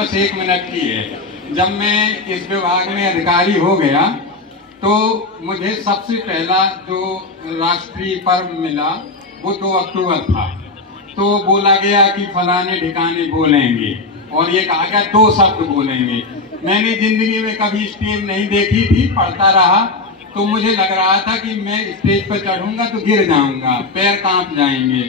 बस 1 मिनट की है। जब मैं इस विभाग में अधिकारी हो गया तो मुझे सबसे पहला जो राष्ट्रीय पर्व मिला वो 2 अक्टूबर था। तो बोला गया कि फलाने ठिकाने बोलेंगे और ये कहा गया 2 शब्द बोलेंगे। मैंने जिंदगी में कभी स्टेज नहीं देखी थी, पढ़ता रहा तो मुझे लग रहा था कि मैं स्टेज पर चढ़ूंगा तो गिर जाऊंगा, पैर कांप जाएंगे।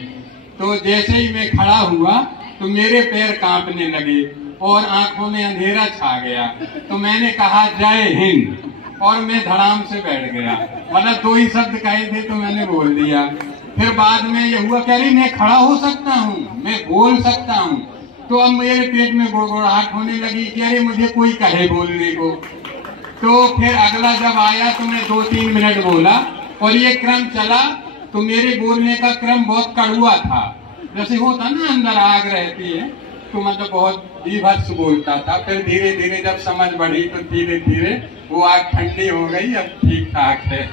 तो जैसे ही मैं खड़ा हुआ तो मेरे पैर कांपने लगे और आंखों में अंधेरा छा गया। तो मैंने कहा जय हिंद और मैं धड़ाम से बैठ गया। मतलब 2 ही शब्द कहे थे तो मैंने बोल दिया। फिर बाद में ये हुआ कह रही मैं खड़ा हो सकता हूँ, मैं बोल सकता हूँ। तो अब मेरे पेट में गुड़गुड़ाहट होने लगी कि अरे मुझे कोई कहे बोलने को। तो फिर अगला जब आया तो मैं 2-3 मिनट बोला और ये क्रम चला। तो मेरे बोलने का क्रम बहुत कड़वा था, जैसे होता ना अंदर आग रहती है, तो मतलब बहुत विभत्स बोलता था। फिर धीरे धीरे जब समझ बढ़ी तो धीरे धीरे वो आग ठंडी हो गई, अब ठीक ठाक है।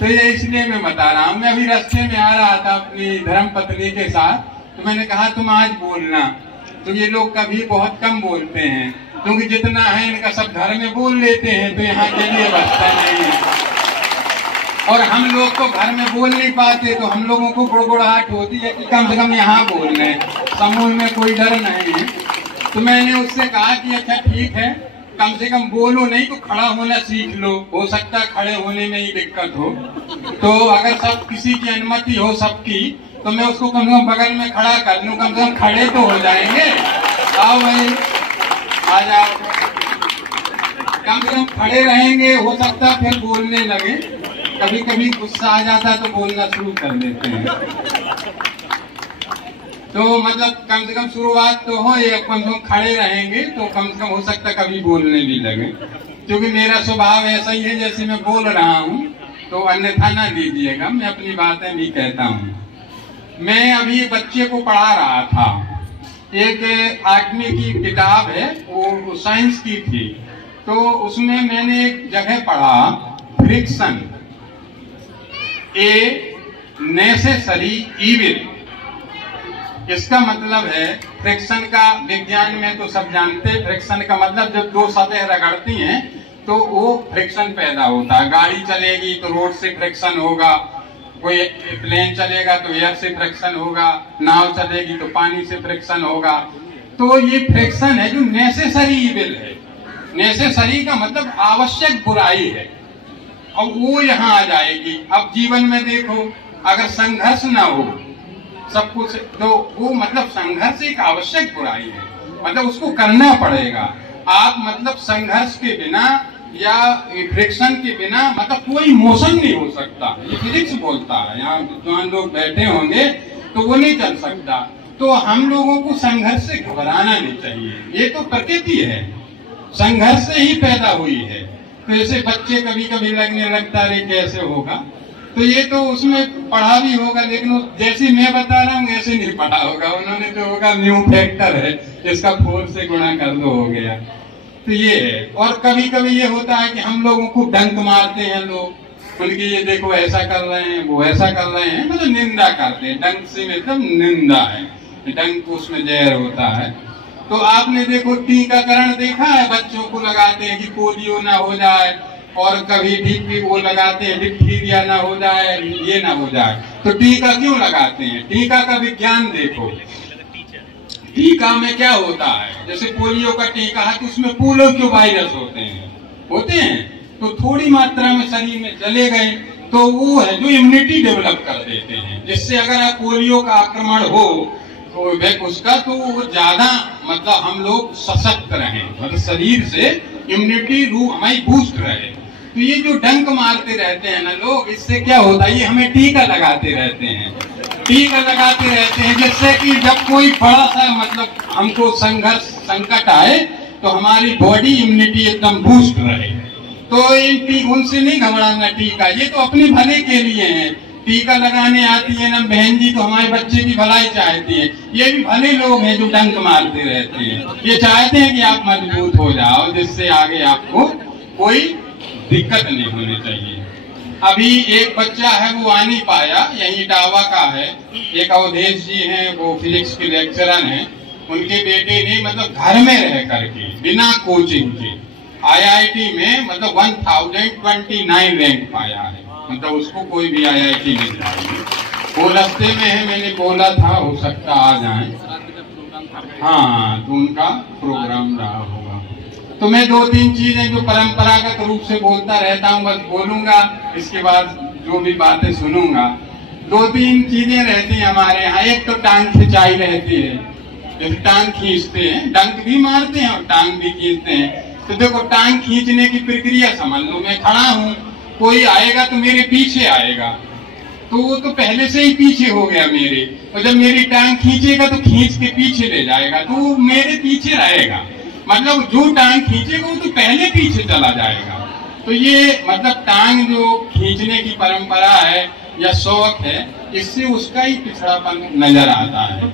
तो ये इसलिए मैं बता रहा हूँ। मैं अभी रास्ते में आ रहा था अपनी धर्म पत्नी के साथ, तो मैंने कहा तुम आज बोलना। तो ये लोग कभी बहुत कम बोलते हैं क्योंकि जितना है इनका सब घर में बोल लेते हैं, तो यहाँ के लिए बचता नहीं है। और हम लोग तो घर में बोल नहीं पाते, तो हम लोगों को गुड़गुड़ाहट होती है कि कम से कम यहाँ बोल रहे हैं, समूह में कोई डर नहीं है। तो मैंने उससे कहा कि अच्छा ठीक है, कम से कम बोलो नहीं तो खड़ा होना सीख लो, हो सकता है खड़े होने में ही दिक्कत हो। तो अगर सब किसी की अनुमति हो सबकी, तो मैं उसको कम से कम बगल में खड़ा कर लूं, कम से कम खड़े तो हो जाएंगे। आओ भाई आ जाओ, कम से कम खड़े रहेंगे, हो सकता है फिर बोलने लगे। कभी कभी गुस्सा आ जाता है तो बोलना शुरू कर देते हैं। तो मतलब कम से कम शुरुआत तो हो, ये कम से कम खड़े रहेंगे तो कम से कम हो सकता है कभी बोलने भी लगे। क्योंकि मेरा स्वभाव ऐसा ही है, जैसे मैं बोल रहा हूँ तो अन्यथा ना लीजिएगा, मैं अपनी बातें भी कहता हूँ। मैं अभी बच्चे को पढ़ा रहा था, एक 8वीं की किताब है, वो साइंस की थी। तो उसमें मैंने एक जगह पढ़ा फ्रिक्शन ए नेसेसरी इविल। इसका मतलब है फ्रिक्शन का, विज्ञान में तो सब जानते हैं, फ्रिक्शन का मतलब जब 2 सतह रगड़ती हैं तो वो फ्रिक्शन पैदा होता है। गाड़ी चलेगी तो रोड से फ्रिक्शन होगा, कोई प्लेन चलेगा तो एयर से फ्रिक्शन होगा, नाव चलेगी तो पानी से फ्रिक्शन होगा। तो ये फ्रिक्शन है जो नेसेसरी इविल है। नेसेसरी का मतलब आवश्यक बुराई है, और वो यहाँ आ जाएगी। अब जीवन में देखो, अगर संघर्ष ना हो सब कुछ, तो वो मतलब संघर्ष एक आवश्यक बुराई है, मतलब उसको करना पड़ेगा। आप मतलब संघर्ष के बिना या फ्रिक्शन के बिना मतलब कोई मोशन नहीं हो सकता। ये फिजिक्स बोलता है, यहाँ विद्वान लोग बैठे होंगे तो वो नहीं चल सकता। तो हम लोगों को संघर्ष से घबराना नहीं चाहिए, ये तो प्रकृति है, संघर्ष से ही पैदा हुई है। तो ऐसे बच्चे कभी कभी लगने लगता है कैसे होगा, तो ये तो उसमें पढ़ा भी होगा, लेकिन जैसे मैं बता रहा हूँ ऐसे नहीं पढ़ा होगा उन्होंने। तो होगा न्यू फैक्टर है, इसका 4 से गुणा कर दो हो गया। तो ये है। और कभी कभी ये होता है कि हम लोगों को डंक मारते हैं लोग, उनकी ये देखो ऐसा कर रहे हैं, वो ऐसा कर रहे हैं, मतलब निंदा करते हैं। डंक से मतलब निंदा है, डंक उसमें जहर होता है। तो आपने देखो टीकाकरण देखा है, बच्चों को लगाते हैं कि पोलियो ना हो जाए, और कभी भी वो लगाते हैं डिप्थीरिया ना हो जाए, ये ना हो जाए। तो टीका क्यों लगाते हैं? टीका का विज्ञान देखो, टीका में क्या होता है। जैसे पोलियो का टीका है तो उसमें पोलियो के वायरस होते हैं, तो थोड़ी मात्रा में शरीर में चले गए तो वो है जो इम्यूनिटी डेवलप कर देते हैं, जिससे अगर आप पोलियो का आक्रमण हो उसका तो वो ज्यादा मतलब हम लोग सशक्त रहें, मतलब शरीर से इम्यूनिटी हमारी बूस्ट रहे। तो ये जो डंक मारते रहते हैं ना लोग, इससे क्या होता है, ये हमें टीका लगाते रहते हैं, जिससे कि जब कोई बड़ा सा मतलब हमको संघर्ष संकट आए तो हमारी बॉडी इम्यूनिटी एकदम बूस्ट रहे। तो इन उनसे नहीं घबराना, टीका ये तो अपने भले के लिए है। टीका लगाने आती है ना बहन जी, तो हमारे बच्चे की भलाई चाहती है। ये भी भले लोग हैं जो डंक मारते रहते हैं, ये चाहते हैं कि आप मजबूत हो जाओ, जिससे आगे आपको कोई दिक्कत नहीं होनी चाहिए। अभी एक बच्चा है वो आ नहीं पाया, यही इटावा का है, एक अवधेश जी हैं, वो फिजिक्स के लेक्चरर हैं। उनके बेटे ने मतलब घर में रह करके बिना कोचिंग के IIT में मतलब 1029 रैंक पाया है। मतलब उसको कोई भी IIT मिल जाएगी। वो रास्ते में है, मैंने बोला था हो सकता आ जाए। हाँ, तो उनका प्रोग्राम रहा होगा। तो मैं 2-3 चीजें जो परंपरागत रूप से बोलता रहता हूँ बस बोलूंगा, इसके बाद जो भी बातें सुनूंगा। 2-3 चीजें रहती हैं हमारे यहाँ। एक तो टांग खिंचाई रहती है, जैसे टांग खींचते हैं, डंक भी मारते हैं और टांग भी खींचते हैं। तो देखो टांग खींचने की प्रक्रिया समझ लो, मैं खड़ा हूँ, कोई आएगा तो मेरे पीछे आएगा, तो वो तो पहले से ही पीछे हो गया मेरे, और जब मेरी टांग खींचेगा तो खींच के पीछे ले जाएगा, तो वो मेरे पीछे रहेगा। मतलब जो टांग खींचेगा वो तो पहले पीछे चला जाएगा। तो ये मतलब टांग जो खींचने की परंपरा है या शौक है, इससे उसका ही पिछड़ापन नजर आता है।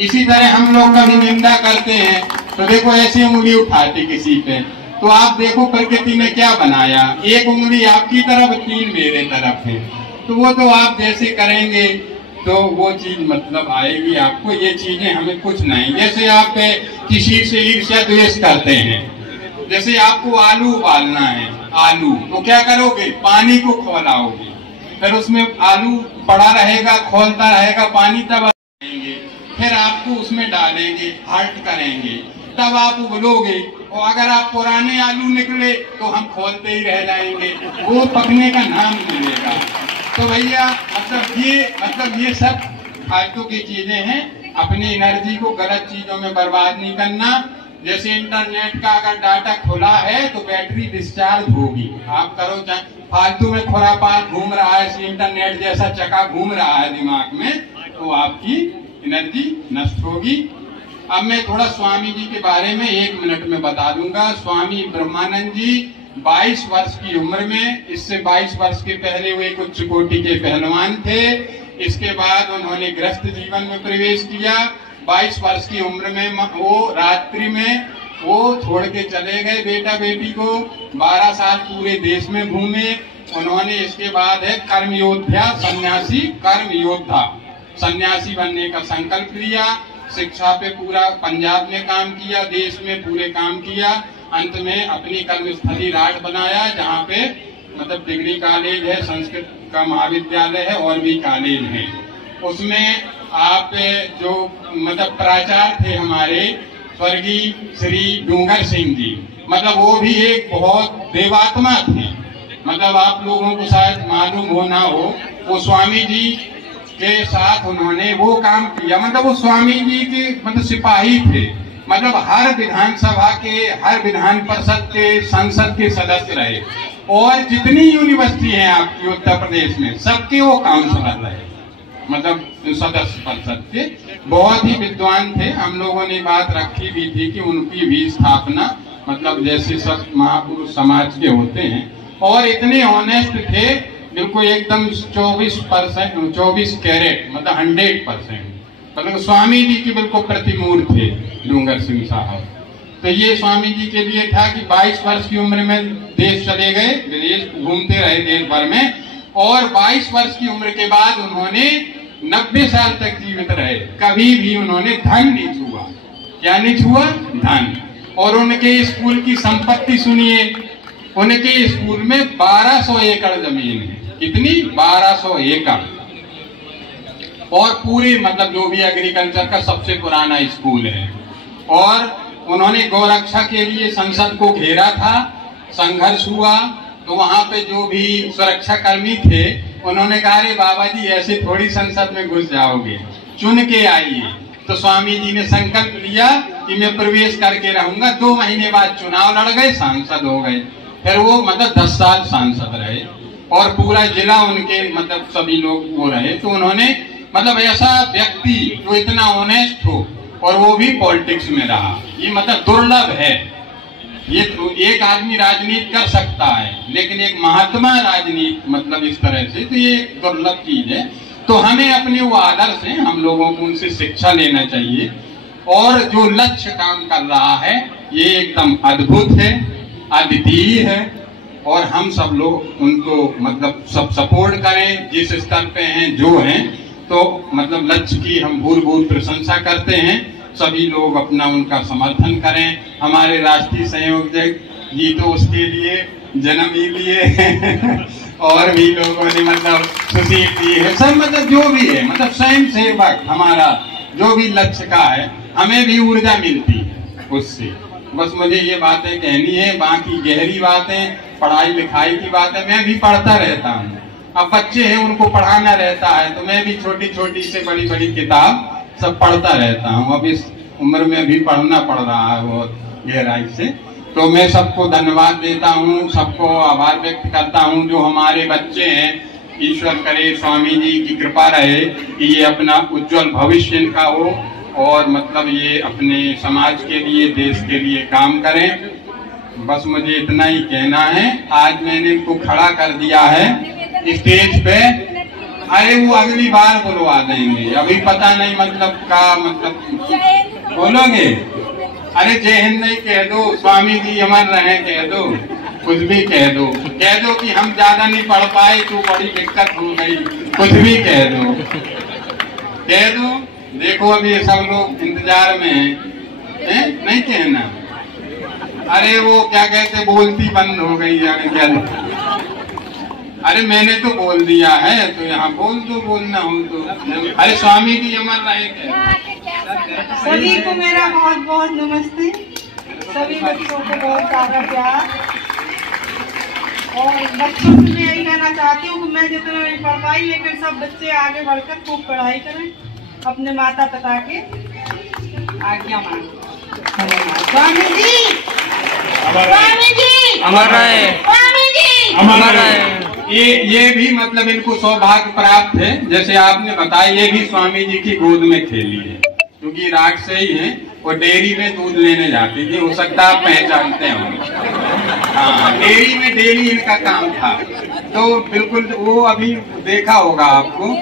इसी तरह हम लोग कभी निंदा करते हैं तो देखो ऐसी उंगली उठाती किसी पे, तो आप देखो प्रकृति ने क्या बनाया, एक उंगली आपकी तरफ, 3 मेरे तरफ है, तो वो तो आप जैसे करेंगे तो वो चीज मतलब आएगी आपको। ये चीजें हमें कुछ नहीं। जैसे आप किसी से ईर्ष्या द्वेष करते हैं, जैसे आपको आलू उबालना है, आलू तो क्या करोगे, पानी को खौलाओगे, फिर उसमें आलू पड़ा रहेगा, खोलता रहेगा पानी, तब आएंगे, फिर आपको उसमें डालेंगे, हल्ट करेंगे, तब आप उबलोगे। और अगर आप पुराने आलू निकले तो हम खोलते ही रह जाएंगे, वो पकने का नाम मिलेगा। तो भैया मतलब ये सब फालतू की चीजें हैं। अपनी एनर्जी को गलत चीजों में बर्बाद नहीं करना। जैसे इंटरनेट का अगर डाटा खुला है तो बैटरी डिस्चार्ज होगी, आप करो चाहे फालतू में खुरापात घूम रहा है, इंटरनेट जैसा चक्का घूम रहा है दिमाग में, तो आपकी एनर्जी नष्ट होगी। अब मैं थोड़ा स्वामी जी के बारे में 1 मिनट में बता दूंगा। स्वामी ब्रह्मानंद जी 22 वर्ष की उम्र में, इससे 22 वर्ष के पहले वे उच्च कोटि के पहलवान थे। इसके बाद उन्होंने गृहस्थ जीवन में प्रवेश किया। 22 वर्ष की उम्र में वो रात्रि में वो छोड़ के चले गए बेटा बेटी को। 12 साल पूरे देश में घूमे उन्होंने। इसके बाद है कर्मयोद्धा सन्यासी, कर्म योद्धा सन्यासी बनने का संकल्प लिया। शिक्षा पे पूरा पंजाब में काम किया, देश में पूरे काम किया। अंत में अपनी कर्मस्थली राठ बनाया, जहाँ पे मतलब डिग्री कॉलेज है, संस्कृत का महाविद्यालय है और भी कॉलेज है। उसमें आप जो मतलब प्राचार्य थे हमारे स्वर्गीय श्री डूंगर सिंह जी, मतलब वो भी एक बहुत देवात्मा थे। मतलब आप लोगों को शायद मालूम हो ना हो, वो स्वामी जी के साथ उन्होंने वो काम किया। मतलब वो स्वामी जी के मतलब सिपाही थे। मतलब हर विधानसभा के, हर विधान परिषद के, संसद के सदस्य रहे, और जितनी यूनिवर्सिटी है आपकी उत्तर प्रदेश में सबके वो काउंसलर रहे, मतलब सदस्य परिषद के। बहुत ही विद्वान थे। हम लोगों ने बात रखी भी थी कि उनकी भी स्थापना मतलब जैसे सब महापुरुष समाज के होते हैं, और इतने ऑनेस्ट थे, बिल्कुल एकदम 24 कैरेट मतलब 100%। मतलब स्वामी जी की बिल्कुल प्रतिमूर्त थे डूंगर सिंह साहब। तो ये स्वामी जी के लिए था कि 22 वर्ष की उम्र में देश चले गए, विदेश घूमते रहे देश भर में, और 22 वर्ष की उम्र के बाद उन्होंने 90 साल तक जीवित रहे। कभी भी उन्होंने धन नहीं छुआ। क्या नहीं छुआ? धन। और उनके स्कूल की संपत्ति सुनिए, उनके स्कूल में 1200 एकड़ जमीन है। कितनी? 1200 एकड़। और पूरे मतलब जो भी एग्रीकल्चर का सबसे पुराना स्कूल है। और उन्होंने गौरक्षा के लिए संसद को घेरा था, संघर्ष हुआ, तो वहां पे जो भी सुरक्षा कर्मी थे उन्होंने कहा अरे बाबा जी ऐसे थोड़ी संसद में घुस जाओगे, चुन के आइए। तो स्वामी जी ने संकल्प लिया कि मैं प्रवेश करके रहूंगा। 2 महीने बाद चुनाव लड़ गए, सांसद हो गए। फिर वो मतलब 10 साल सांसद रहे और पूरा जिला उनके मतलब सभी लोग वो रहे। तो उन्होंने मतलब ऐसा व्यक्ति जो इतना ऑनेस्ट हो और वो भी पॉलिटिक्स में रहा, ये मतलब दुर्लभ है। ये तो एक आदमी राजनीति कर सकता है, लेकिन एक महात्मा राजनीति मतलब इस तरह से, तो ये दुर्लभ चीज है। तो हमें अपने वो आदर्श हैं, हम लोगों को उनसे शिक्षा लेना चाहिए। और जो लक्ष्य काम कर रहा है ये एकदम अद्भुत है, अद्वितीय है, और हम सब लोग उनको मतलब सब सपोर्ट करें जिस स्तर पे हैं जो हैं। तो मतलब लक्ष्य की हम भूल प्रशंसा करते हैं। सभी लोग अपना उनका समर्थन करें। हमारे राष्ट्रीय संयोजक जी तो उसके लिए जन्म ही लिए और भी लोगों ने मतलब सुशील दी है, सब मतलब जो भी है, मतलब स्वयं सेवक हमारा जो भी लक्ष्य का है, हमें भी ऊर्जा मिलती है उससे। बस मुझे ये बातें कहनी है, बाकी गहरी बातें पढ़ाई लिखाई की बातें मैं भी पढ़ता रहता हूँ। अब बच्चे हैं उनको पढ़ाना रहता है, तो मैं भी छोटी छोटी से बड़ी बड़ी किताब सब पढ़ता रहता हूँ। अब इस उम्र में भी पढ़ना पड़ रहा है बहुत गहराई से। तो मैं सबको धन्यवाद देता हूँ, सबको आभार व्यक्त करता हूँ जो हमारे बच्चे हैं। ईश्वर करे स्वामी जी की कृपा रहे कि ये अपना उज्जवल भविष्य इनका हो और मतलब ये अपने समाज के लिए, देश के लिए काम करें। बस मुझे इतना ही कहना है। आज मैंने इनको खड़ा कर दिया है स्टेज पे, अरे वो अगली बार बुलवा देंगे, अभी पता नहीं मतलब का मतलब बोलोगे। अरे जय हिंद नहीं कह दो, स्वामी जी अमर रहे कह दो, कुछ भी कह दो कि हम ज्यादा नहीं पढ़ पाए तो बड़ी दिक्कत हो गई, कुछ भी कह दो। देखो अभी ये सब लोग इंतजार में हैं, नहीं कहना। अरे वो क्या कहते, बोलती बंद हो गई यानी क्या। अरे मैंने तो बोल दिया है, तो यहाँ बोल दो, बोलना हो तो। अरे स्वामी जी अमर रहे क्या। सभी को मेरा बहुत बहुत नमस्ते। सभी बच्चों को बहुत सारा प्यार। और बच्चों से मैं यही कहना चाहती हूँ कि मैं जितना नहीं पढ़ पाई, लेकिन सब बच्चे आगे बढ़कर खूब पढ़ाई करें, अपने माता पिता के आज्ञा मांगें। स्वामी जी अमर रहे, स्वामी जी अमर रहे। ये भी मतलब इनको सौभाग्य प्राप्त है, जैसे आपने बताया, ये भी स्वामी जी की गोद में खेली है, क्योंकि राग से ही है। वो डेयरी में दूध लेने जाती थी, हो सकता आप पहचानते हो। हाँ, डेयरी में डेली इनका काम था, तो बिल्कुल वो अभी देखा होगा आपको।